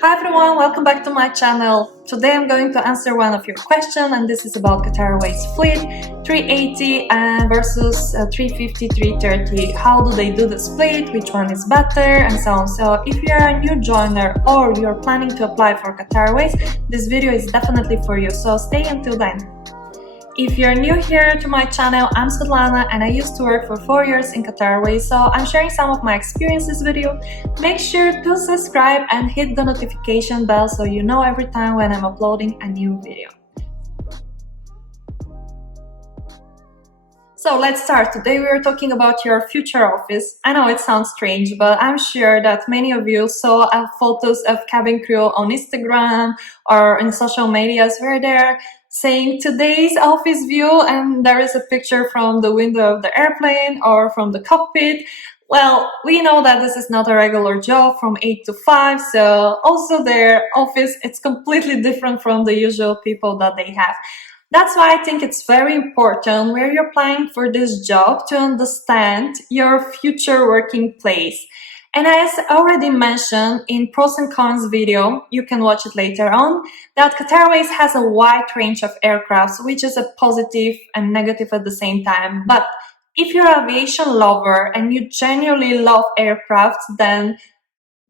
Hi everyone, welcome back to my channel. Today I'm going to answer one of your questions, and this is about Qatar Airways fleet 380 versus 350, 330. How do they do the split, which one is better, and so on. So if you're a new joiner or you're planning to apply for Qatar Airways, this video is definitely for you, so stay until then. If you're new here to my channel, I'm Svetlana and I used to work for 4 years in Qatar Airways, so I'm sharing some of my experience in this video. Make sure to subscribe and hit the notification bell so you know every time when I'm uploading a new video. So let's start. Today we are talking about your future office. I know it sounds strange, but I'm sure that many of you saw photos of cabin crew on Instagram or in social medias where they're saying today's office view, and there is a picture from the window of the airplane or from the cockpit. Well, we know that this is not a regular job from 8 to 5, so also their office, it's completely different from the usual people that they have. That's why I think it's very important where you're applying for this job to understand your future working place. And as already mentioned in pros and cons video, you can watch it later on, that Qatar Airways has a wide range of aircrafts, which is a positive and negative at the same time. But if you're an aviation lover and you genuinely love aircraft, then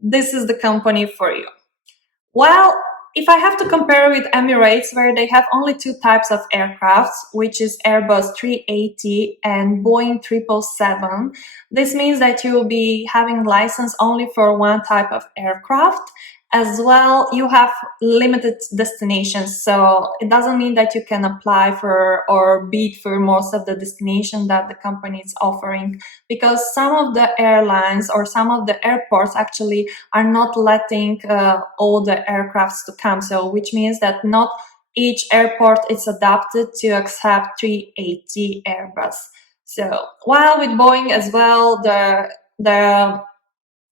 this is the company for you. Well, if I have to compare with Emirates, where they have only two types of aircrafts, which is Airbus 380 and Boeing 777, this means that you will be having license only for one type of aircraft. As well, you have limited destinations, so it doesn't mean that you can apply for or bid for most of the destinations that the company is offering, because some of the airlines or some of the airports actually are not letting all the aircrafts to come, so which means that not each airport is adapted to accept 380 Airbus. So while with Boeing as well,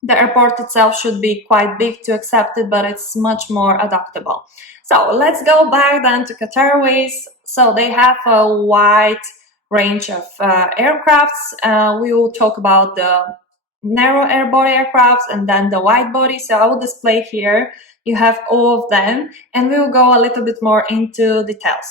the airport itself should be quite big to accept it, but it's much more adaptable. So let's go back then to Qatar Airways. So they have a wide range of aircrafts. We will talk about the narrow airbody aircrafts and then the wide body. So I will display here. You have all of them, and we will go a little bit more into details.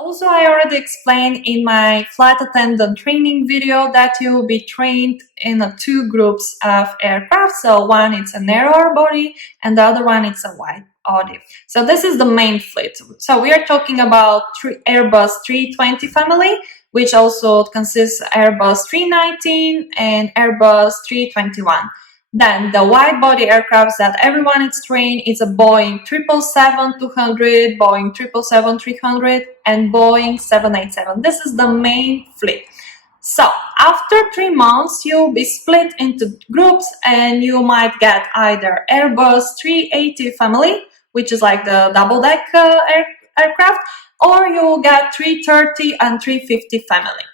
Also, I already explained in my flight attendant training video that you will be trained in two groups of aircraft. So one is a narrower body and the other one is a wide body. So this is the main fleet. So we are talking about Airbus 320 family, which also consists of Airbus 319 and Airbus 321. Then the wide-body aircrafts that everyone is trained is a Boeing 777-200, Boeing 777-300, and Boeing 787. This is the main fleet. So after 3 months, you'll be split into groups, and you might get either Airbus 380 family, which is like the double-deck aircraft, or you'll get 330 and 350 family.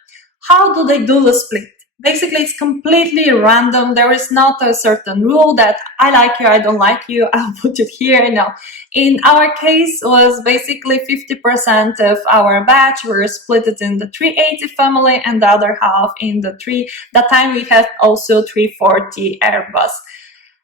How do they do the split? Basically, it's completely random. There is not a certain rule that I like you, I don't like you, I'll put it here. No. In our case, was basically 50% of our batch were split it in the 380 family and the other half in the that time we had also 340 Airbus.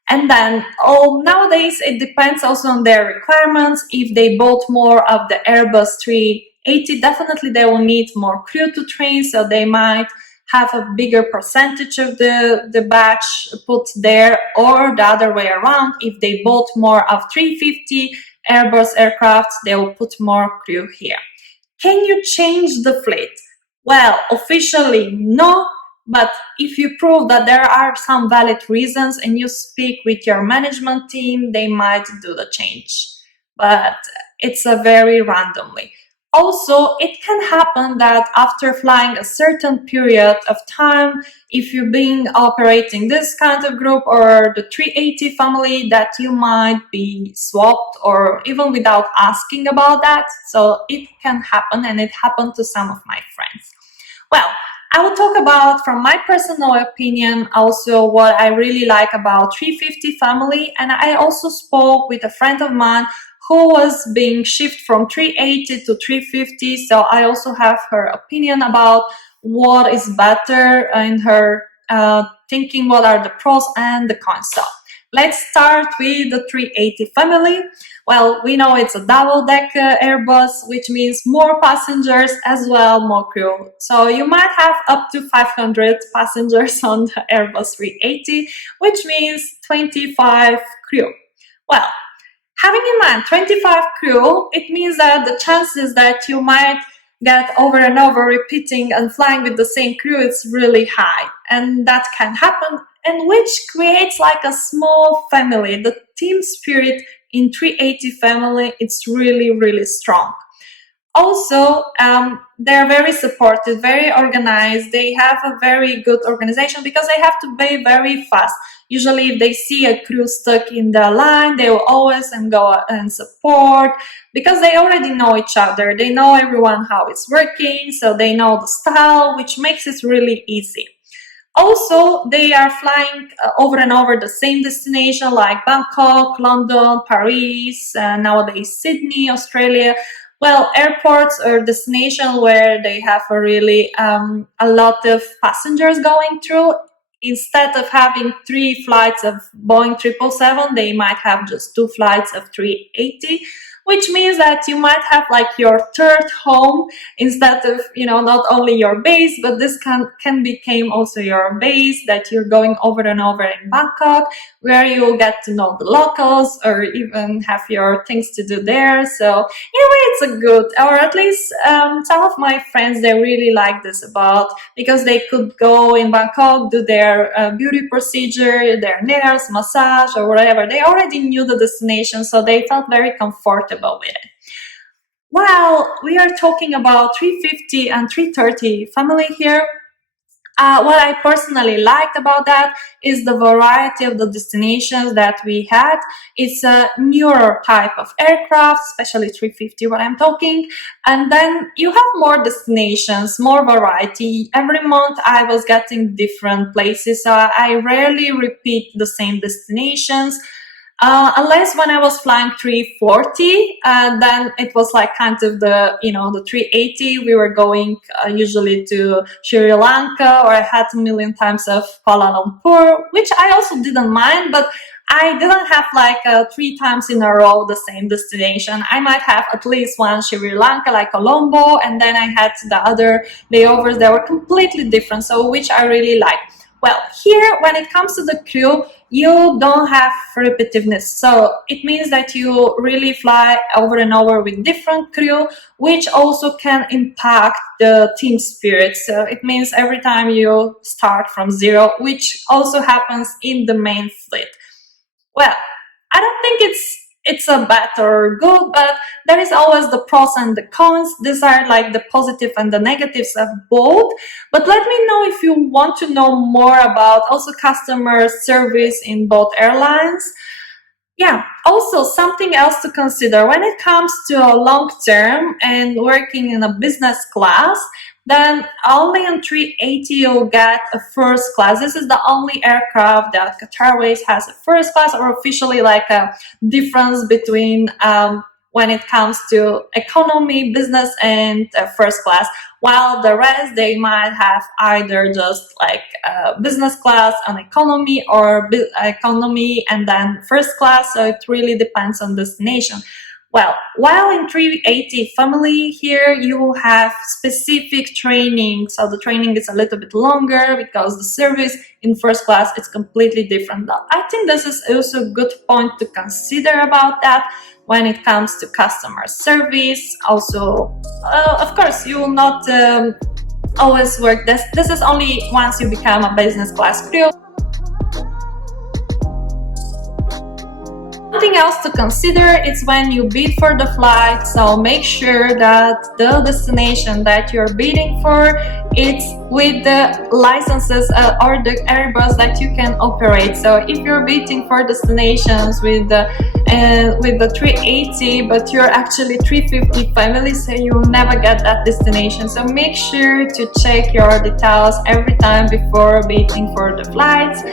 And then nowadays it depends also on their requirements. If they bought more of the Airbus 380, definitely they will need more crew to train, so they might have a bigger percentage of the batch put there, or the other way around. If they bought more of 350 Airbus aircraft, they will put more crew here. Can you change the fleet? Well, officially no, but if you prove that there are some valid reasons and you speak with your management team, they might do the change, but it's a very randomly. Also, it can happen that after flying a certain period of time, if you've been operating this kind of group or the 380 family, that you might be swapped, or even without asking about that. So it can happen, and it happened to some of my friends. Well, I will talk about, from my personal opinion, also what I really like about 350 family, and I also spoke with a friend of mine who was being shifted from 380 to 350, so I also have her opinion about what is better in her thinking what are the pros and the cons. So let's start with the 380 family. Well, we know it's a double-decker Airbus, which means more passengers as well, more crew. So you might have up to 500 passengers on the Airbus 380, which means 25 crew. Well, having in mind 25 crew, it means that the chances that you might get over and over repeating and flying with the same crew is really high, and that can happen, and which creates like a small family. The team spirit in 380 family, it's really strong. Also, they're very supportive, very organized. They have a very good organization because they have to be very fast. Usually if they see a crew stuck in the line, they will always go and support, because they already know each other. They know everyone how it's working, so they know the style, which makes it really easy. Also, they are flying over and over the same destination, like Bangkok, London, Paris, nowadays Sydney, Australia. Well, airports or destinations where they have a lot of passengers going through. Instead of having 3 flights of Boeing 777, they might have just 2 flights of 380, which means that you might have like your third home instead of, not only your base, but this can become also your base that you're going over and over in Bangkok, where you'll get to know the locals or even have your things to do there. So in a way, it's a good, or at least some of my friends, they really like this because they could go in Bangkok, do their beauty procedure, their nails, massage, or whatever. They already knew the destination, so they felt very comfortable with it. While we are talking about 350 and 330 family here, what I personally liked about that is the variety of the destinations that we had. It's a newer type of aircraft, especially 350 what I'm talking, and then you have more destinations, more variety. Every month I was getting different places, so I rarely repeat the same destinations. Unless when I was flying 340, then it was like kind of the 380. We were going usually to Sri Lanka, or I had a million times of Kuala Lumpur, which I also didn't mind, but I didn't have like 3 times in a row the same destination. I might have at least one Sri Lanka, like Colombo, and then I had the other layovers that were completely different, so which I really like. Well, here, when it comes to the crew, you don't have repetitiveness. So it means that you really fly over and over with different crew, which also can impact the team spirit. So it means every time you start from zero, which also happens in the main fleet. Well, I don't think it's a bad or good, but there is always the pros and the cons. These are like the positive and the negatives of both. But let me know if you want to know more about also customer service in both airlines. Yeah, also something else to consider when it comes to a long term and working in a business class, then only on 380 you'll get a first class. This is the only aircraft that Qatar Airways has a first class, or officially like a difference between when it comes to economy, business, and first class. While the rest, they might have either just like business class and economy, or economy and then first class. So it really depends on destination. Well, while in 380 family here, you have specific training. So the training is a little bit longer because the service in first class is completely different. I think this is also a good point to consider about that when it comes to customer service. Also, of course, you will not always work this. This is only once you become a business class crew. Something else to consider is when you bid for the flight, so make sure that the destination that you're bidding for, it's with the licenses or the Airbus that you can operate. So if you're bidding for destinations with the 380, but you're actually 350 family, so you'll never get that destination. So make sure to check your details every time before bidding for the flights.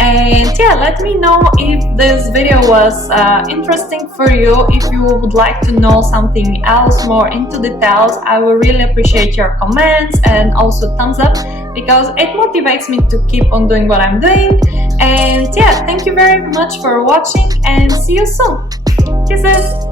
And yeah, let me know if this video was interesting for you. If you would like to know something else more into details, I will really appreciate your comments and also thumbs up, because it motivates me to keep on doing what I'm doing. And yeah, thank you very much for watching and see you soon. Kisses!